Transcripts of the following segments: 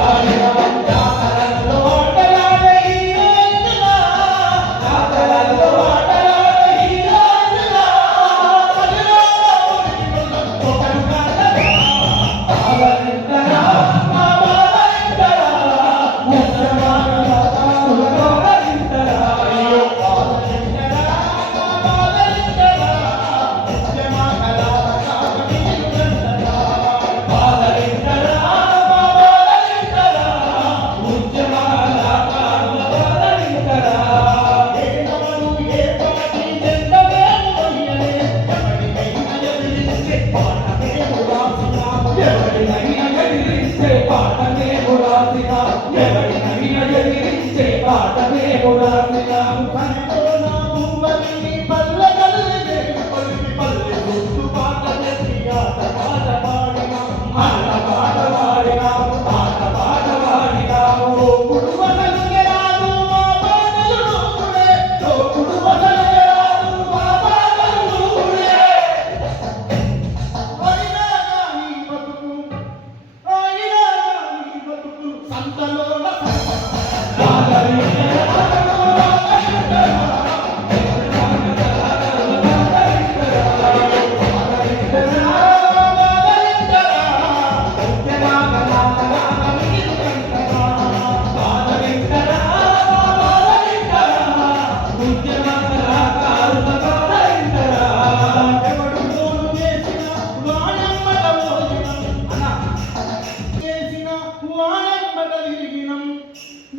Hallelujah. ఉదాసిత ఎవరి నవీన చేపాటమే ఉదాసిత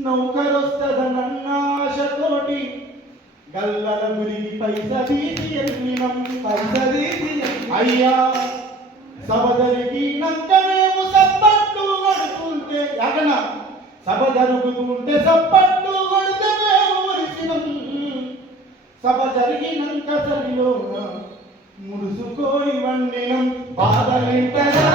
నౌకరొస్తదన్నాశతోటి గల్లల గురికి పైస తీసి ఎల్లినం పైస తీసి అయ్యా సబదరికి జరిగినాక సప్పట్టు సప్పట్లు కొడుతుంటే అగన సభ జరుగుతుంటే సప్పట్లు కొడితే మేము మురిసినం. సభ జరిగినంత సరిలోన ముడుసుకోని వండినం. బాధలింటగా